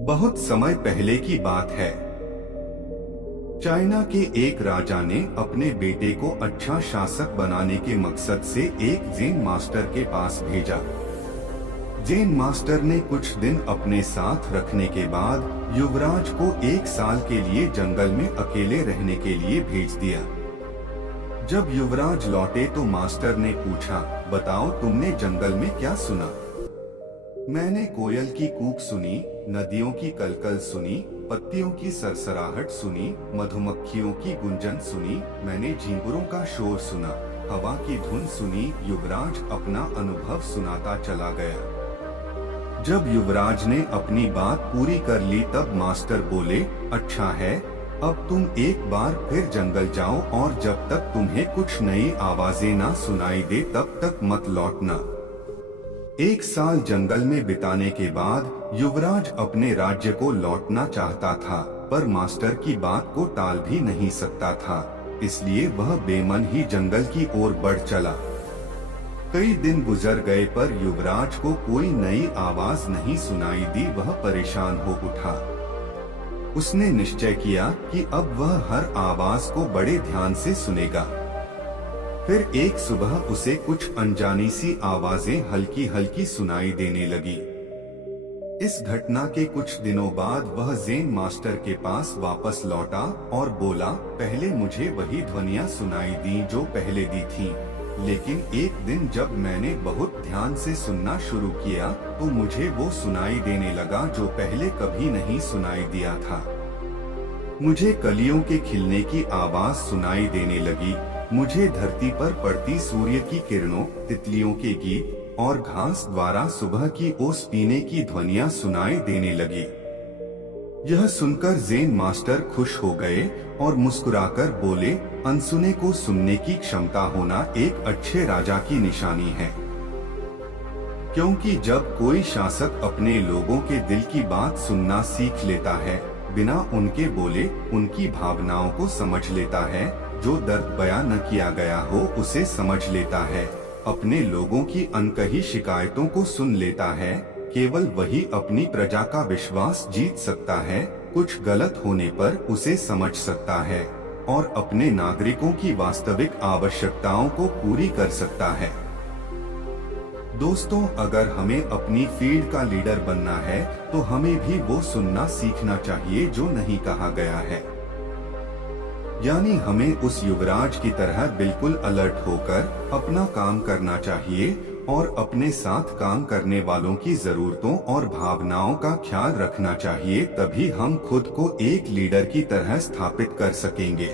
बहुत समय पहले की बात है। चाइना के एक राजा ने अपने बेटे को अच्छा शासक बनाने के मकसद से एक ज़ेन मास्टर के पास भेजा। ज़ेन मास्टर ने कुछ दिन अपने साथ रखने के बाद युवराज को 1 साल के लिए जंगल में अकेले रहने के लिए भेज दिया। जब युवराज लौटे तो मास्टर ने पूछा, बताओ तुमने जंगल में क्या सुना? मैंने कोयल की कूक सुनी, नदियों की कलकल सुनी, पत्तियों की सरसराहट सुनी, मधुमक्खियों की गुंजन सुनी, मैंने झींगुरों का शोर सुना, हवा की धुन सुनी। युवराज अपना अनुभव सुनाता चला गया। जब युवराज ने अपनी बात पूरी कर ली तब मास्टर बोले, अच्छा है, अब तुम एक बार फिर जंगल जाओ और जब तक तुम्हें कुछ नई आवाजें ना सुनाई दे तब तक मत लौटना। 1 साल जंगल में बिताने के बाद युवराज अपने राज्य को लौटना चाहता था, पर मास्टर की बात को टाल भी नहीं सकता था, इसलिए वह बेमन ही जंगल की ओर बढ़ चला। कई दिन गुजर गए पर युवराज को कोई नई आवाज नहीं सुनाई दी। वह परेशान हो उठा। उसने निश्चय किया कि अब वह हर आवाज को बड़े ध्यान से सुनेगा। फिर एक सुबह उसे कुछ अनजानी सी आवाजें हल्की हल्की सुनाई देने लगी। इस घटना के कुछ दिनों बाद वह ज़ेन मास्टर के पास वापस लौटा और बोला, पहले मुझे वही ध्वनियाँ सुनाई दी जो पहले दी थीं, लेकिन एक दिन जब मैंने बहुत ध्यान से सुनना शुरू किया तो मुझे वो सुनाई देने लगा जो पहले कभी नहीं सुनाई दिया था। मुझे कलियों के खिलने की आवाज सुनाई देने लगी, मुझे धरती पर पड़ती सूर्य की किरणों, तितलियों के गीत और घास द्वारा सुबह की ओस पीने की ध्वनियां सुनाई देने लगी। यह सुनकर ज़ेन मास्टर खुश हो गए और मुस्कुराकर बोले, अनसुने को सुनने की क्षमता होना एक अच्छे राजा की निशानी है, क्योंकि जब कोई शासक अपने लोगों के दिल की बात सुनना सीख लेता है, बिना उनके बोले उनकी भावनाओं को समझ लेता है, जो दर्द बयां न किया गया हो उसे समझ लेता है, अपने लोगों की अनकही शिकायतों को सुन लेता है, केवल वही अपनी प्रजा का विश्वास जीत सकता है, कुछ गलत होने पर उसे समझ सकता है और अपने नागरिकों की वास्तविक आवश्यकताओं को पूरी कर सकता है। दोस्तों, अगर हमें अपनी फील्ड का लीडर बनना है तो हमें भी वो सुनना सीखना चाहिए जो नहीं कहा गया है। यानी हमें उस युवराज की तरह बिल्कुल अलर्ट होकर अपना काम करना चाहिए और अपने साथ काम करने वालों की जरूरतों और भावनाओं का ख्याल रखना चाहिए, तभी हम खुद को एक लीडर की तरह स्थापित कर सकेंगे।